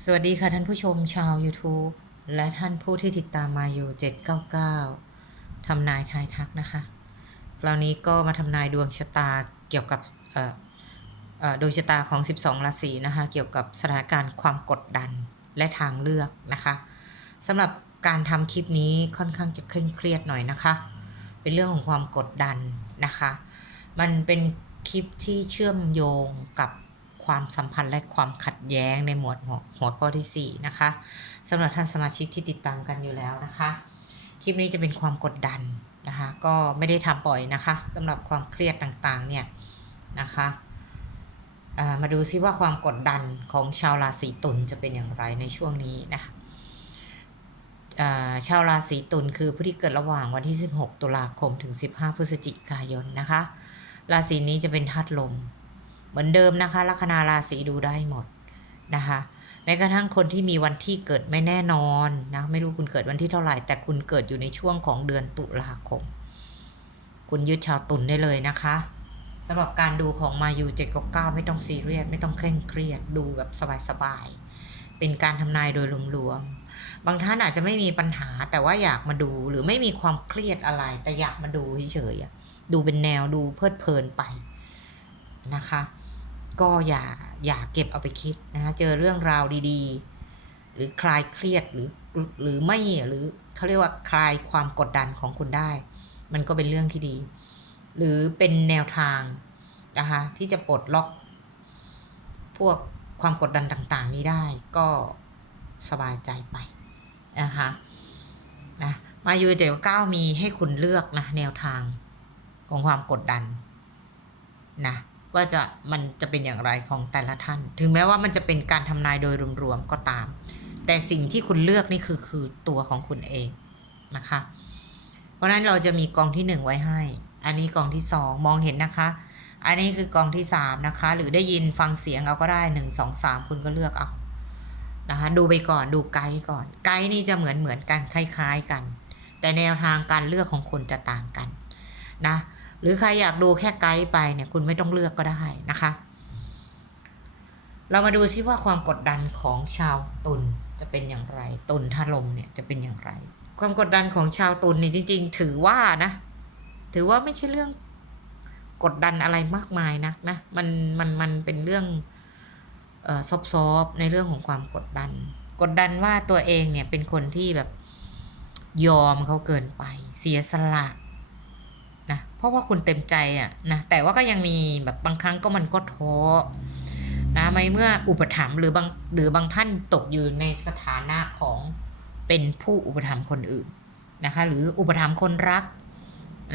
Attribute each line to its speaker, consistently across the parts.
Speaker 1: สวัสดีค่ะท่านผู้ชมชาว YouTube และท่านผู้ที่ติดตามมาอยู่ 799 ทำนายทายทักนะคะ คราวนี้ก็มาทำนายดวงชะตาเกี่ยวกับดวงชะตาของ 12 ราศีนะคะ เกี่ยวกับสถานการณ์ความกดดันและทางเลือกนะคะสำหรับการทำคลิปนี้ค่อนข้างจะเคร่งเครียดหน่อยนะคะ เป็นเรื่องของความกดดันนะคะ มันเป็นคลิปที่เชื่อมโยงกับ ความสัมพันธ์และความขัดแย้งในหมวดหัวหัวข้อที่ 4 นะคะสำหรับท่านสมาชิกที่ติดตามกันอยู่แล้วนะคะ คลิปนี้จะเป็นความกดดันนะคะ ก็ไม่ได้ทำบ่อยนะคะสำหรับความเครียดต่างๆเนี่ยนะคะามาดูซิว่าความกดดันของชาวราศีตุลจะเป็นอย่างไรในช่วงนี้นะชาวราศีตุลคือผู้ที่เกิดระหว่างวันที่ 16 ตุลาคมถึง 15 พฤศจิกายนนะคะ ราศีนี้จะเป็นธาตุลม เหมือนเดิมนะคะลัคนาราศีดูได้หมดนะคะแม้กระทั่งคนที่มีวันที่เกิดไม่แน่นอนนะไม่รู้คุณเกิดวันที่เท่าไหร่ แต่คุณเกิดอยู่ในช่วงของเดือนตุลาคม คุณยึดชาวตุลได้เลยนะคะสำหรับการดูของมายูเจ็ดกับเก้าไม่ต้องซีเรียสไม่ต้องเคร่งเครียดดูแบบสบายๆเป็นการทำนายโดยรวมๆบางท่านอาจจะไม่มีปัญหาแต่ว่าอยากมาดูหรือไม่มีความเครียดอะไร แต่อยากมาดูเฉยๆดูเป็นแนวดูเพลิดเพลินไปนะคะ ก็อย่าอย่าเก็บเอาไปคิดนะคะเจอเรื่องราวดีๆ หรือคลายเครียดหรือหรือไม่หรือเขาเรียกว่าคลายความกดดันของคุณได้ มันก็เป็นเรื่องที่ดี หรือเป็นแนวทางนะคะที่จะปลดล็อก พวกความกดดันต่างๆ นี้ได้ก็สบายใจไปนะคะนะมายูเจ็ดเก้ามีให้คุณเลือกนะแนวทางของความกดดันนะ ว่าจะมันจะเป็นอย่างไรของแต่ละท่าน ถึงแม้ว่ามันจะเป็นการทำนายโดยรวมๆก็ตาม แต่สิ่งที่คุณเลือกนี่คือคือตัวของคุณเองนะคะ เพราะนั้นเราจะมีกองที่หนึ่งไว้ให้ อันนี้กองที่สองมองเห็นนะคะ อันนี้คือกองที่สามนะคะ หรือได้ยินฟังเสียงเอาก็ได้หนึ่งสองสามคุณก็เลือกเอานะคะดูไปก่อนดูไกด์ก่อน ไกด์นี่จะเหมือนเหมือนกันคล้าย ๆกัน แต่แนวทางการเลือกของคุณจะต่างกันนะ หรือใครอยากดูแค่ไกด์ไปเนี่ยคุณไม่ต้องเลือกก็ได้นะคะ เรามาดูซิว่าความกดดันของชาวตุลจะเป็นอย่างไร ตุลทาลมเนี่ยจะเป็นอย่างไร ความกดดันของชาวตุลนี่จริง ๆ ถือว่านะ ถือว่าไม่ใช่เรื่องกดดันอะไรมากมายนักนะมันมันมันเป็นเรื่องเอ่อซอฟในเรื่องของความกดดัน กดดันว่าตัวเองเนี่ยเป็นคนที่แบบยอมเขาเกินไป เสียสละ เพราะว่าคุณเต็มใจอะนะแต่ว่าก็ยังมีแบบบางครั้งก็มันก็ท้อนะไม่เมื่ออุปถัมภ์หรือบางหรือบางท่านตกอยู่ในสถานะของเป็นผู้อุปถัมภ์คนอื่นนะคะ หรืออุปถัมภ์คนรัก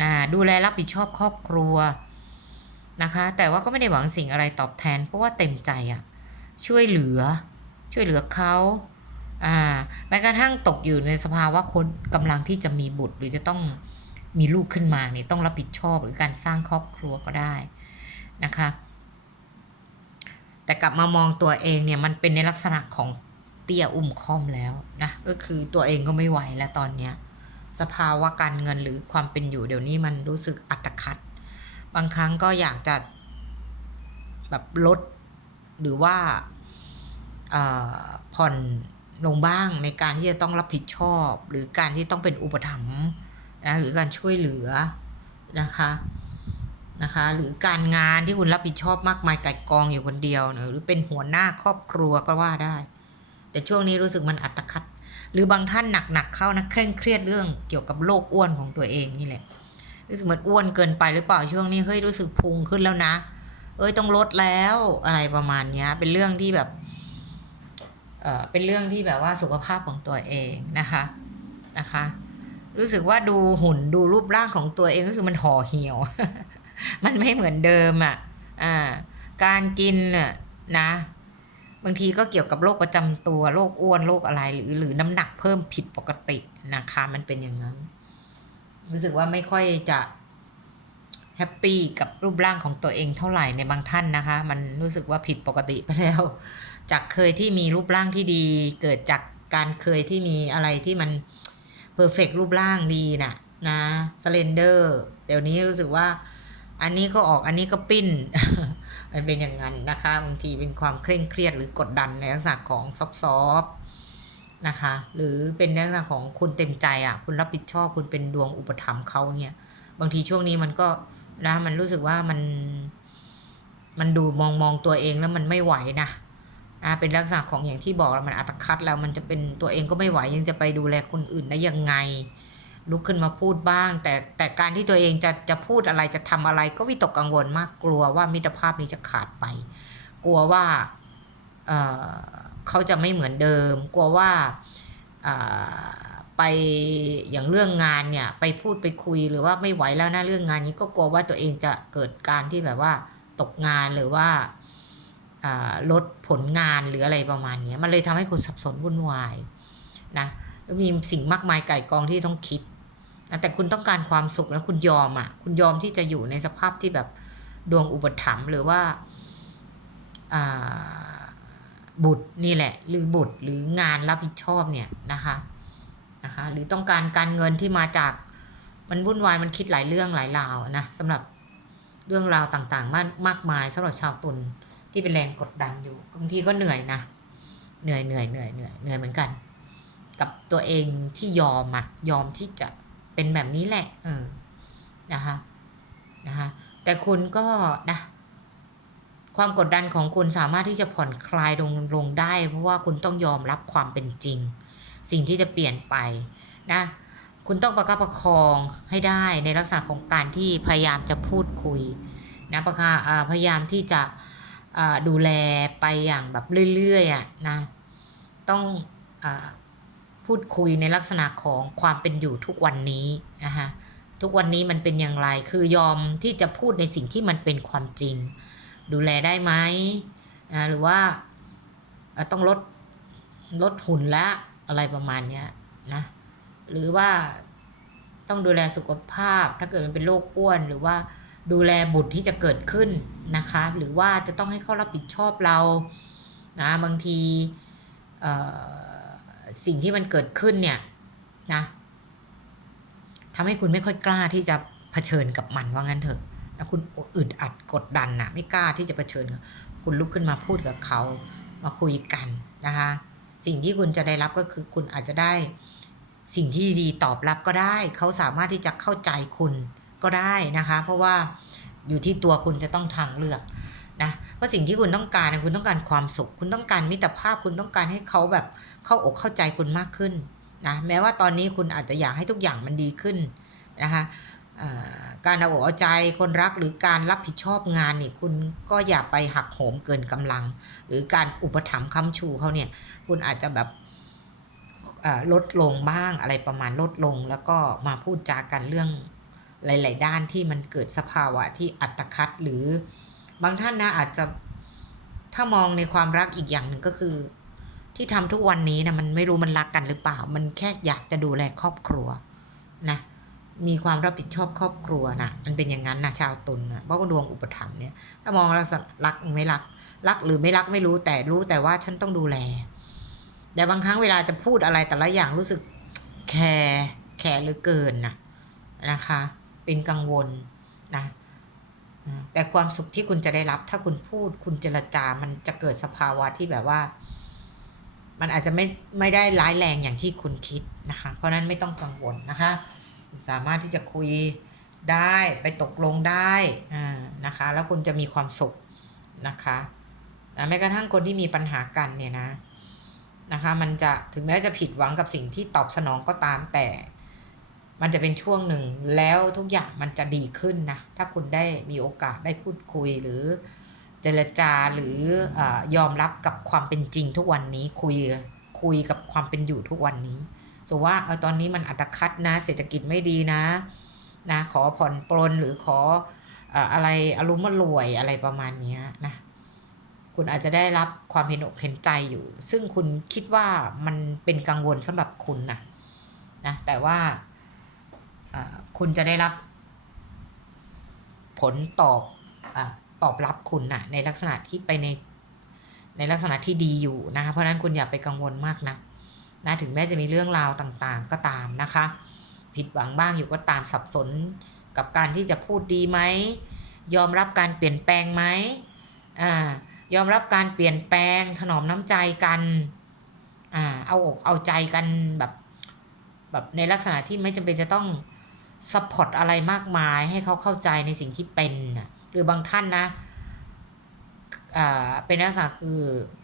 Speaker 1: นะดูแลรับผิดชอบครอบครัวนะคะ แต่ว่าก็ไม่ได้หวังสิ่งอะไรตอบแทน เพราะว่าเต็มใจอะช่วยเหลือ ช่วยเหลือเขาอ่าแม้กระทั่งตกอยู่ในสภาวะคนกำลังที่จะมีบุตรหรือจะต้อง มีลูกขึ้นมาเนี่ยต้องรับผิดชอบหรือการสร้างครอบครัวก็ได้นะคะ แต่กลับมามองตัวเองเนี่ยมันเป็นในลักษณะของเตี้ยอุ้มคอมแล้วนะก็คือตัวเองก็ไม่ไหวแล้วตอนเนี้ยสภาวะการเงินหรือความเป็นอยู่เดี๋ยวนี้มันรู้สึกอัตคัด บางครั้งก็อยากจะแบบลดหรือว่าผ่อนลงบ้างในการที่จะต้องรับผิดชอบ หรือการที่ต้องเป็นอุปถัมภ์ นะหรือการช่วยเหลือนะคะนะคะหรือการงานที่คุณรับผิดชอบมากมายไก่กองอยู่คนเดียวนะหรือเป็นหัวหน้าครอบครัวก็ว่าได้ แต่ช่วงนี้รู้สึกมันอัตคัด หรือบางท่านหนักๆเข้านะเคร่งเครียดเรื่องเกี่ยวกับโรคอ้วนของตัวเองนี่แหละรู้สึกเหมือนอ้วนเกินไปหรือเปล่าช่วงนี้เฮ้ยรู้สึกพุงขึ้นแล้วนะ เอ้ยต้องลดแล้วอะไรประมาณเนี้ยเป็นเรื่องที่แบบเออเป็นเรื่องที่แบบว่าสุขภาพของตัวเองนะคะนะคะ รู้สึกว่าดูหุ่นดูรูปร่างของตัวเองรู้สึกมันห่อเหี่ยว มันไม่เหมือนเดิมอะอ่าการกินน่ะนะบางทีก็เกี่ยวกับโรคประจำตัวโรคอ้วนโรคอะไรหรือหรือน้ำหนักเพิ่มผิดปกตินะคะมันเป็นอย่างนั้น รู้สึกว่าไม่ค่อยจะแฮปปี้กับรูปร่างของตัวเองเท่าไหร่ในบางท่านนะคะ มันรู้สึกว่าผิดปกติไปแล้ว จากเคยที่มีรูปร่างที่ดี เกิดจากการเคยที่มีอะไรที่มัน เพอร์เฟกรูปร่างดีน่ะนะสเลนเดอร์เดี๋ยวนี้รู้สึกว่า อันนี้ก็ออกอันนี้ก็ปิ้น มันเป็นอย่างนั้นนะคะบางทีเป็นความเคร่งเครียดหรือกดดันในลักษณะของซอฟต์ๆนะคะ หรือเป็นในลักษณะของคุณเต็มใจอะ คุณรับผิดชอบคุณเป็นดวงอุปถัมภ์เขาเนี่ย บางทีช่วงนี้มันก็นะมันรู้สึกว่ามัน มันดูมองมองตัวเองแล้วมันไม่ไหวนะ เป็นลักษณะของอย่างที่บอกแล้วมันอัตคัดแล้วมันจะเป็นตัวเองก็ไม่ไหวยังจะไปดูแลคนอื่นได้ยังไง ลุกขึ้นมาพูดบ้าง แต่แต่การที่ตัวเองจะจะพูดอะไรจะทำอะไรก็วิตกกังวลมากกลัวว่ามิตรภาพนี้จะขาดไป กลัวว่าเเขาจะไม่เหมือนเดิม กลัวว่าไปอย่างเรื่องงานเนี่ยไปพูดไปคุยหรือว่าไม่ไหวแล้วนะเรื่องงานนี้ก็กลัวว่าตัวเองจะเกิดการที่แบบว่าตกงานหรือว่า ลดผลงานหรืออะไรประมาณนี้มันเลยทำให้คุณสับสนวุ่นวายนะมีสิ่งมากมายไก่กองที่ต้องคิดนะแต่คุณต้องการความสุขแล้วคุณยอมอะ คุณยอมที่จะอยู่ในสภาพที่แบบดวงอุปถัมภ์หรือว่าอ่าบุตรนี่แหละ หรือบุตรหรืองานรับผิดชอบเนี่ยนะคะนะคะ หรือต้องการการเงินที่มาจากมันวุ่นวายมันคิดหลายเรื่องหลายราวนะสำหรับเรื่องราวต่างๆ มากมากมายสำหรับชาวตุล ที่เป็นแรงกดดันอยู่บางทีก็เหนื่อยนะเหนื่อยเหนื่อยเหนื่อยเหนื่อยเหนื่อยเหมือนกัน กับตัวเองที่ยอมอะยอมที่จะเป็นแบบนี้แหละ เออนะคะนะคะแต่คุณก็นะความกดดันของคุณสามารถที่จะผ่อนคลายลงลงได้ เพราะว่าคุณต้องยอมรับความเป็นจริง สิ่งที่จะเปลี่ยนไปนะคุณต้องประคับประคองให้ได้ในลักษณะของการที่พยายามจะพูดคุยนะประคาพยายามที่จะ ดูแลไปอย่างแบบเรื่อยๆอะนะต้องอพูดคุยในลักษณะของความเป็นอยู่ทุกวันนี้นะคะทุกวันนี้มันเป็นอย่างไรคือยอมที่จะพูดในสิ่งที่มันเป็นความจริง ดูแลได้ไหมอ่าหรือว่าต้องลดลดหุ่นละอะไรประมาณเนี้ยนะหรือว่าต้องดูแลสุขภาพถ้าเกิดมันเป็นโรคอ้วนหรือว่า ดูแลบุตรที่จะเกิดขึ้นนะคะ หรือว่าจะต้องให้เขารับผิดชอบเรานะบางทีสิ่งที่มันเกิดขึ้นเนี่ยนะทำให้คุณไม่ค่อยกล้าที่จะเผชิญกับมันว่างั้นเถอะแล้วคุณอึดอัดกดดันนะไม่กล้าที่จะเผชิญ คุณลุกขึ้นมาพูดกับเขามาคุยกันนะคะ สิ่งที่คุณจะได้รับก็คือคุณอาจจะได้สิ่งที่ดีตอบรับก็ได้ เขาสามารถที่จะเข้าใจคุณ ก็ได้นะคะ เพราะว่าอยู่ที่ตัวคุณจะต้องทางเลือกนะเพราสิ่งที่คุณต้องการคุณต้องการความสุข คุณต้องการมิตรภาพคุณต้องการให้เขาแบบเข้าอกเข้าใจคุณมากขึ้นนะแม้ว่าตอนนี้คุณอาจจะอยากให้ทุกอย่างมันดีขึ้นนะคะการเอาอกเอาใจคนรักหรือการรับผิดชอบงานนี่คุณก็อย่าไปหักโหมเกินกำลัง หรือการอุปถัมภ์ค้ำชูเขาเนี่ยคุณอาจจะแบบลดลงบ้างอะไรประมาณลดลงแล้วก็มาพูดจากันเรื่อง หลาย ๆ ด้านที่มันเกิดสภาวะที่อัตคัดหรือบางท่านนะอาจจะถ้ามองในความรักอีกอย่างหนึ่งก็คือ ที่ทำทุกวันนี้นะมันไม่รู้มันรักกันหรือเปล่า มันแค่อยากจะดูแลครอบครัวนะมีความรับผิดชอบครอบครัวนะมันเป็นอย่างนั้นนะชาวตุลนะเพราะดวงอุปถัมภ์เนี่ยถ้ามองลักษณะรักไม่รักรักหรือไม่รักไม่รู้แต่รู้แต่ว่าฉันต้องดูแล แต่บางครั้งเวลาจะพูดอะไรแต่ละอย่างรู้สึกแคร์แคร์เหลือเกินนะนะคะ เป็นกังวลนะแต่ความสุขที่คุณจะได้รับถ้าคุณพูดคุณเจรจามันจะเกิดสภาวะที่แบบว่า มันอาจจะไม่ไม่ได้ร้ายแรงอย่างที่คุณคิดนะคะ เพราะนั้นไม่ต้องกังวลนะคะสามารถที่จะคุยได้ไปตกลงได้นะคะ แล้วคุณจะมีความสุขนะคะแม้กระทั่งคนที่มีปัญหากันเนี่ยนะนะคะ มันจะถึงแม้จะผิดหวังกับสิ่งที่ตอบสนองก็ตามแต่ มันจะเป็นช่วงหนึ่งแล้วทุกอย่างมันจะดีขึ้นนะ ถ้าคุณได้มีโอกาสได้พูดคุยหรือเจรจาหรืออยอมรับกับความเป็นจริงทุกวันนี้คุยคุยกับความเป็นอยู่ทุกวันนี้สมว่าเออตอนนี้มันอัตคัดนะ เศรษฐกิจไม่ดีนะนะขอผ่อนปลนหรือขออะไรอารมณ์มารวยอะไรประมาณนี้นะคุณอาจจะได้รับความเห็นอกเห็นใจอยู่ ซึ่งคุณคิดว่ามันเป็นกังวลสำหรับคุณนะนะแต่ว่า คุณจะได้รับผลตอบอตอบรับคุณนะในลักษณะที่ไปในในลักษณะที่ดีอยู่นะคะ เพราะนั้นคุณอย่าไปกังวลมากนักนะถึงแม้จะมีเรื่องราวต่างๆ ก็ตามนะคะ ผิดหวังบ้างอยู่ก็ตามสับสนกับการที่จะพูดดีไหม ยอมรับการเปลี่ยนแปลงไหมอ่ายอมรับการเปลี่ยนแปลงถนอมน้ำใจกันอ่าเอาอกเอาใจกันแบบแบบในลักษณะที่ไม่จำเป็นจะต้อง ซัพพอร์ตอะไรมากมายให้เขาเข้าใจในสิ่งที่เป็นนะหรือบางท่านนะอ่าเป็นลักษณะคือ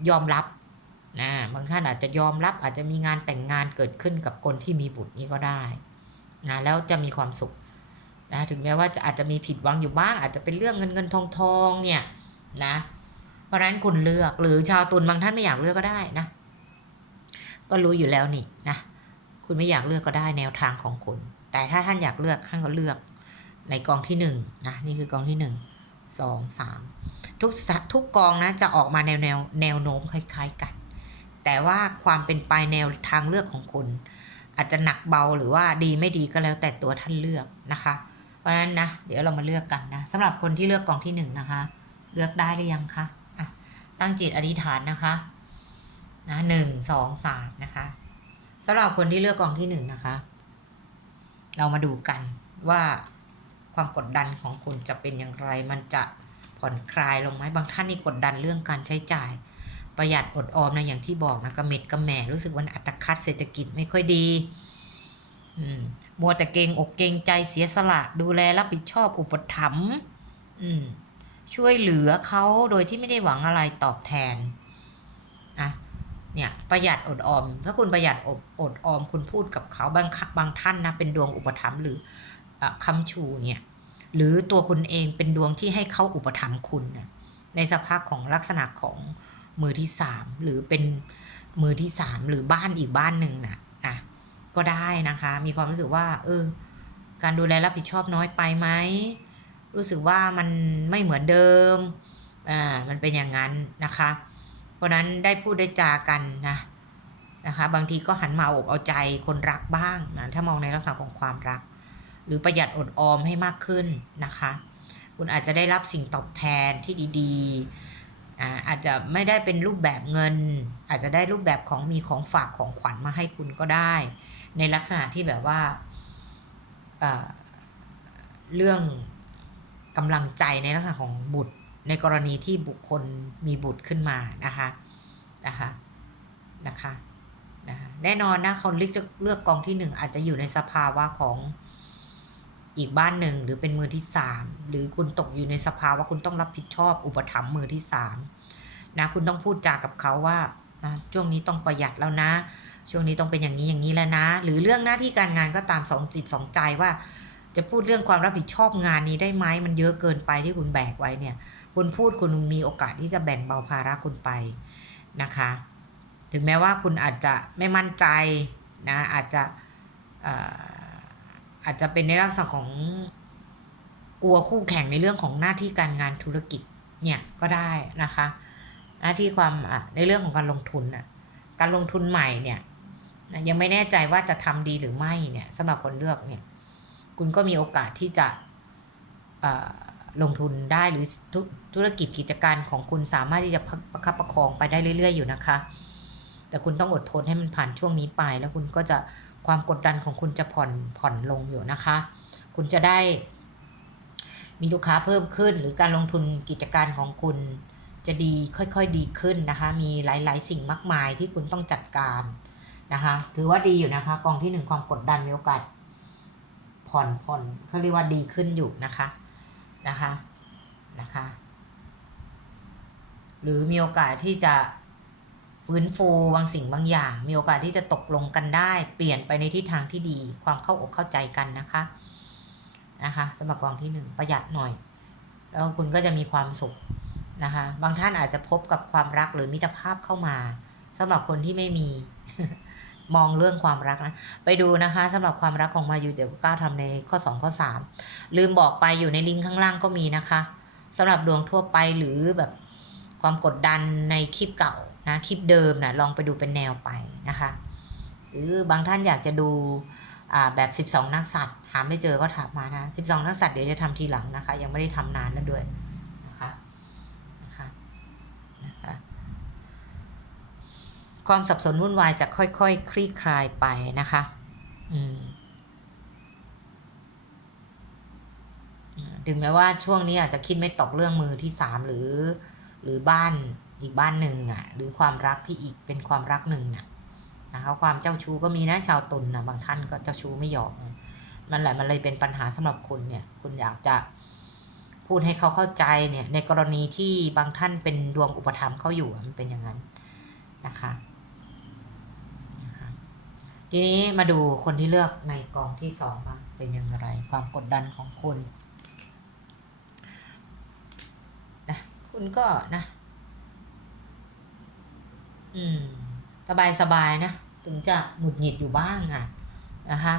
Speaker 1: ยอมรับนะบางท่านอาจจะยอมรับอาจจะมีงานแต่งงานเกิดขึ้นกับคนที่มีบุตรนี้ก็ได้นะแล้วจะมีความสุขนะถึงแม้ว่าจะอาจจะมีผิดหวังอยู่บ้าง อาจจะเป็นเรื่องเงินเงินทองทองเนี่ยนะเพราะฉะนั้นคุณเลือกหรือชาวตุลบางท่านไม่อยากเลือกก็ได้นะ ก็รู้อยู่แล้วนี่นะคุณไม่อยากเลือกก็ได้แนวทางของคุณ แต่ถ้าท่านอยากเลือกท่านก็เลือกในกองที่หนึ่งนะนี่คือกองที่หนึ่งสองสามทุกทุกกองนะจะออกมาแนวแนวแนวโน้มคล้าย ๆ กัน แต่ว่าความเป็นไปแนวทางเลือกของคุณอาจจะหนักเบาหรือว่าดีไม่ดีก็แล้วแต่ตัวท่านเลือกนะคะ เพราะฉะนั้นนะเดี๋ยวเรามาเลือกกันนะสำหรับคนที่เลือกกองที่หนึ่งนะคะ เลือกได้หรือยังคะะตั้งจิตอธิษฐานนะคะนะหนึ่งสองสามนะคะสำหรับคนที่เลือกกองที่หนึ่งนะคะ เรามาดูกันว่าความกดดันของคุณจะเป็นอย่างไร มันจะผ่อนคลายลงไหมบางท่านนี่กดดันเรื่องการใช้จ่าย ประหยัดอดออมนะอย่างที่บอกนะกระเม็ดกระแหม่รู้สึกว่าอัตคัดเศรษฐกิจไม่ค่อยดีมัวแต่เกงอกเกงใจเสียสละ ดูแลรับผิดชอบอุปถัมภ์ช่วยเหลือเขาโดยที่ไม่ได้หวังอะไรตอบแทนอะ เนี่ยประหยัดอดออม ถ้าคุณประหยัดอดอดออม คุณพูดกับเขาบางคับางท่านนะเป็นดวงอุปถัมภ์หรือคำชูเนี่ยหรือตัวคุณเองเป็นดวงที่ให้เขาอุปถัมภ์คุณนะในสภาพของลักษณะของมือที่สามหรือเป็นมือที่สามหรือบ้านอีกบ้านหนึ่งนะอะก็ได้นะคะ มีความรู้สึกว่า เออ การดูแลรับผิดชอบน้อยไปไหมรู้สึกว่ามันไม่เหมือนเดิมอ่ามันเป็นอย่างนั้นนะคะ ราะนั้นได้พูดได้จากันนะนะคะบางทีก็หันมาอกเอาใจคนรักบ้างนะถ้ามองในลักษณะของความรัก หรือประหยัดอดออมให้มากขึ้นนะคะ คุณอาจจะได้รับสิ่งตอบแทนที่ดีๆอ่าอาจจะไม่ได้เป็นรูปแบบเงิน อาจจะได้รูปแบบของมีของฝากของขวัญมาให้คุณก็ได้ ในลักษณะที่แบบว่าเรื่องกำลังใจในลักษณะของบุตร ในกรณีที่บุคคลมีบุตรขึ้นมานะคะนะคะนะคะนะคะแน่นอนนะคนเลือกจะเลือกกองที่หนึ่งอาจจะอยู่ในสภาวะของอีกบ้านหนึ่งหรือเป็นมือที่สามหรือคุณตกอยู่ในสภาวะคุณต้องรับผิดชอบอุปถัมภ์มือที่สามนะคุณต้องพูดจากับเขาว่านะช่วงนี้ต้องประหยัดแล้วนะ ช่วงนี้ต้องเป็นอย่างนี้อย่างนี้แล้วนะ หรือเรื่องหน้าที่การงานก็ตามสองจิตสองใจว่า จะพูดเรื่องความรับผิดชอบงานนี้ได้ไหมมันเยอะเกินไปที่คุณแบกไว้เนี่ย คุณพูดคุณมีโอกาสที่จะแบ่งเบาภาระคุณไปนะคะ ถึงแม้ว่าคุณอาจจะไม่มั่นใจนะอาจจะอาจจะเป็นในลักษณะของกลัวคู่แข่งในเรื่องของหน้าที่การงานธุรกิจเนี่ยก็ได้นะคะ หน้าที่ความในเรื่องของการลงทุนน่ะการลงทุนใหม่เนี่ยยังไม่แน่ใจว่าจะทำดีหรือไม่เนี่ยสำหรับคนเลือกเนี่ย คุณก็มีโอกาสที่จะ ลงทุนได้หรือธุรกิจกิจการของคุณสามารถที่จะประคับประคองไปได้เรื่อย ๆ อยู่นะคะ แต่คุณต้องอดทนให้มันผ่านช่วงนี้ไป แล้วคุณก็จะความกดดันของคุณจะผ่อนผ่อนลงอยู่นะคะ คุณจะได้มีลูกค้าเพิ่มขึ้น หรือการลงทุนกิจการของคุณจะดีค่อยๆดีขึ้นนะคะ มีหลายๆ สิ่งมากมายที่คุณต้องจัดการนะคะ ถือว่าดีอยู่นะคะกองที่หนึ่งความกดดันมีโอกาสผ่อนผ่อนเขาเรียกว่าดีขึ้นอยู่นะคะ นะคะนะคะ หรือมีโอกาสที่จะฟื้นฟูบางสิ่งบางอย่าง มีโอกาสที่จะตกลงกันได้ เปลี่ยนไปในทิศทางที่ดี ความเข้าอกเข้าใจกันนะคะนะคะสำหรับกองที่หนึ่งประหยัดหน่อย แล้วคุณก็จะมีความสุขนะคะ บางท่านอาจจะพบกับความรักหรือมิตรภาพเข้ามาสำหรับคนที่ไม่มี มองเรื่องความรักนะ ไปดูนะคะสำหรับความรักของมายูเดี๋ยวก้าทำในข้อ 2 ข้อ 3 ลืมบอกไปอยู่ในลิงก์ข้างล่างก็มีนะคะสำหรับดวงทั่วไปหรือแบบความกดดันในคลิปเก่านะคลิปเดิมนะลองไปดูเป็นแนวไปนะคะหรือบางท่านอยากจะดูแบบ 12 นักสัตว์หาไม่เจอก็ถามมานะ 12 นักสัตว์เดี๋ยวจะทำทีหลังนะคะ ยังไม่ได้ทำนานนั่นด้วย ความสับสนวุ่นวายจะค่อยๆคคลี่คลายไปนะคะถึงแม้ว่าช่วงนี้อาจจะคิดไม่ตกเรื่องมือที่สามหรือ หรือบ้านอีกบ้านหนึ่งอะ หรือความรักที่อีกเป็นความรักหนึ่งน่ะนะคะความเจ้าชู้ก็มีนะชาวตุลนะบางท่านก็เจ้าชู้ไม่ยอมมันแหละมันเลยเป็นปัญหาสำหรับคุณเนี่ยคุณอยากจะพูดให้เขาเข้าใจเนี่ย ในกรณีที่บางท่านเป็นดวงอุปถัมเขาอยู่มันเป็นอย่างนั้นนะคะ ทีนี้มาดูคนที่เลือกในกองที่สองบ้างเป็นอย่างไร ความกดดันของคุณนะคุณก็นะ อืม สบายสบายนะ ถึงจะหงุดหงิดอยู่บ้างอะนะคะ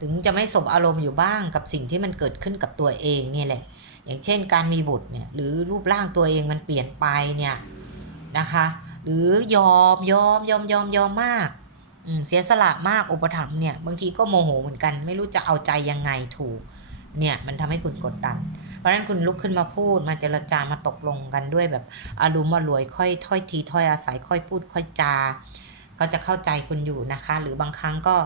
Speaker 1: ถึงจะไม่สบอารมณ์อยู่บ้างกับสิ่งที่มันเกิดขึ้นกับตัวเองเนี่ยแหละ อย่างเช่น การมีบุตรเนี่ย หรือรูปร่างตัวเองมันเปลี่ยนไปเนี่ยนะคะ หรือยอมยอมยอมยอมยอมมาก เสียสละมากอุปถัมภ์เนี่ยบางทีก็โมโหเหมือนกัน ไม่รู้จะเอาใจยังไงถูกเนี่ยมันทำให้คุณกดดัน เพราะฉะนั้นคุณลุกขึ้นมาพูดมาเจรจามาตกลงกันด้วยแบบอารมณ์มารวยค่อยถ้อยทีถ้อยอาศัยค่อยพูดค่อยจา ก็จะเข้าใจคุณอยู่นะคะ หรือบางครั้งก็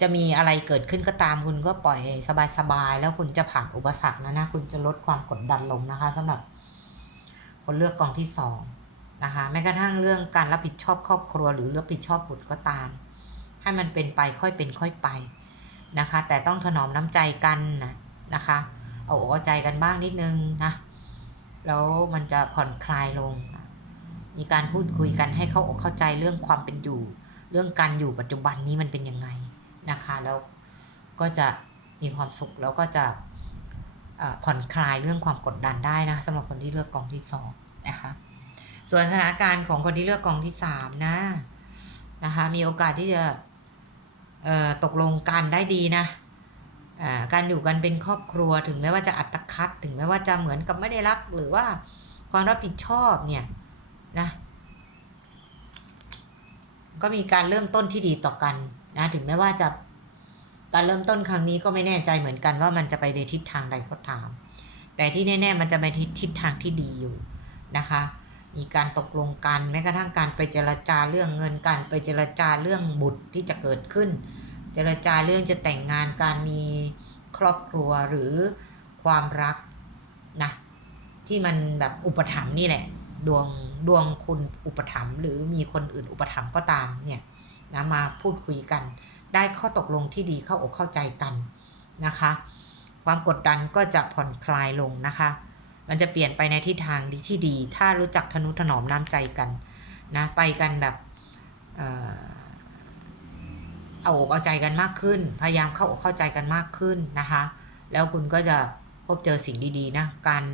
Speaker 1: จะมีอะไรเกิดขึ้นก็ตามคุณก็ปล่อยสบายๆแล้วคุณจะผ่านอุปสรรคนะนะคุณจะลดความกดดันลงนะคะสำหรับคนเลือกกองที่สอง นะคะแม้กระทั่งเรื่องการรับผิดชอบครอบครัว หรือรับผิดชอบบุตรก็ตาม ให้มันเป็นไปค่อยเป็นค่อยไปนะคะ แต่ต้องถนอมน้ำใจกันนะนะคะ เอาอกเอาใจกันบ้างนิดนึงนะแล้วมันจะผ่อนคลายลง มีการพูดคุยกันให้เขาอกเข้าใจเรื่องความเป็นอยู่ เรื่องการอยู่ปัจจุบันนี้มันเป็นยังไงนะคะ แล้วก็จะมีความสุขแล้วก็จะผ่อนคลายเรื่องความกดดันได้นะสำหรับคนที่เลือกกองที่สองนะคะ ส่วนสถานการณ์ของคนที่เลือกกองที่สามนะนะคะ มีโอกาสที่จะตกลงกันได้ดีนะการอยู่กันเป็นครอบครัวถึงแม้ว่าจะอัตคัด ถึงแม้ว่าจะเหมือนกับไม่ได้รัก หรือว่าความรับผิดชอบเนี่ยนะก็มีการเริ่มต้นที่ดีต่อกันนะถึงแม้ว่าจะการเริ่มต้นครั้งนี้ก็ไม่แน่ใจเหมือนกันว่ามันจะไปในทิศทางใดก็ตาม แต่ที่แน่ ๆ มันจะไปทิศทางที่ดีอยู่นะคะ มีการตกลงกันแม้กระทั่งการไปเจรจาเรื่องเงินกัน ไปเจรจาเรื่องบุตรที่จะเกิดขึ้น เจรจาเรื่องจะแต่งงานการมีครอบครัวหรือความรักนะที่มันแบบอุปถัมภ์นี่แหละ ดวงดวงคุณอุปถัมภ์หรือมีคนอื่นอุปถัมภ์ก็ตามเนี่ยนะมาพูดคุยกัน ได้ข้อตกลงที่ดีเข้าอกเข้าใจกันนะคะ ความกดดันก็จะผ่อนคลายลงนะคะ มันจะเปลี่ยนไปในทิศทางที่ดี ถ้ารู้จักทนุถนอมน้ำใจกันนะไปกันแบบเอาอกเอาใจกันมากขึ้น พยายามเข้าอกเข้าใจกันมากขึ้นนะคะ แล้วคุณก็จะพบเจอสิ่งดีๆนะการ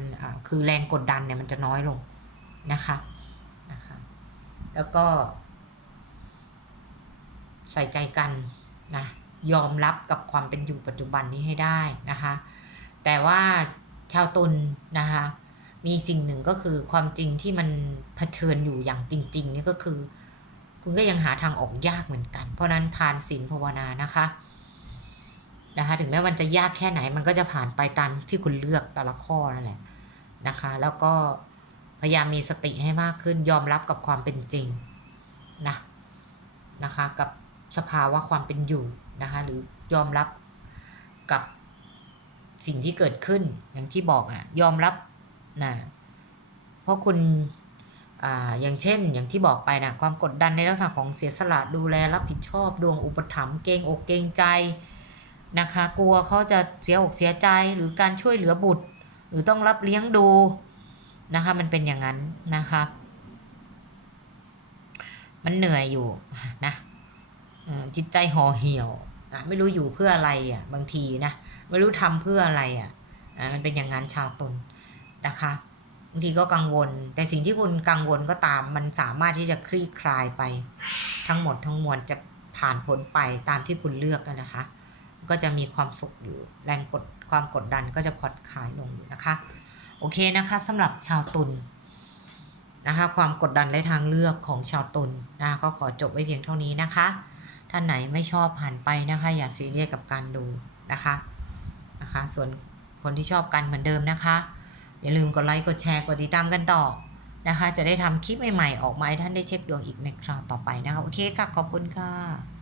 Speaker 1: คือแรงกดดันเนี่ยมันจะน้อยลงนะคะนะคะแล้วก็ ใส่ใจกันนะยอมรับกับความเป็นอยู่ปัจจุบันนี้ให้ได้นะคะ แต่ว่า ชาวตุลนะคะมีสิ่งหนึ่งก็คือความจริงที่มันเผชิญอยู่อย่างจริง ๆ นี่ก็คือ คุณก็ยังหาทางออกยากเหมือนกัน เพราะนั้นทานศีลภาวนานะคะนะคะ ถึงแม้มันจะยากแค่ไหนมันก็จะผ่านไปตามที่คุณเลือกแต่ละข้อนั่นแหละนะคะ แล้วก็พยายามมีสติให้มากขึ้นยอมรับกับความเป็นจริงนะนะคะ กับสภาวะความเป็นอยู่นะคะ หรือยอมรับกับ สิ่งที่เกิดขึ้นอย่างที่บอกอะยอมรับนะเพราะคุณอ่าอย่างเช่น อย่างที่บอกไปนะความกดดันในลักษณะของเสียสละดูแลรับผิดชอบดวงอุปถัมภ์เกงอกเกงใจนะคะกลัวเขาจะเสียอกเสียใจหรือการช่วยเหลือบุตร หรือต้องรับเลี้ยงดูนะคะมันเป็นอย่างนั้นนะคะมันเหนื่อยอยู่นะจิตใจห่อเหี่ยวอะไม่รู้อยู่เพื่ออะไรอะบางทีนะ ไม่รู้ทำเพื่ออะไรอะอะมันเป็นอย่างนั้นชาวตนนะคะบางทีก็กังวล แต่สิ่งที่คุณกังวลก็ตาม มันสามารถที่จะคลี่คลายไป ทั้งหมดทั้งมวลจะผ่านผลไปตามที่คุณเลือกแล้วนะคะ ก็จะมีความสุขอยู่แรงกดความกดดันก็จะผ่อนคลายลงอยู่นะคะ โอเคนะคะสำหรับชาวตุลนะคะ ความกดดันและทางเลือกของชาวตุลนะก็ขอจบไว้เพียงเท่านี้นะคะ ท่านไหนไม่ชอบผ่านไปนะคะ อย่าซีเรียสกับการดูนะคะ นะคะ ส่วนคนที่ชอบกันเหมือนเดิมนะคะ อย่าลืมกดไลค์กดแชร์กดติดตามกันต่อนะคะ จะได้ทำคลิปใหม่ๆ ออกมาให้ท่านได้เช็คดวงอีกในคราวต่อไปนะคะ โอเคค่ะ ขอบคุณค่ะ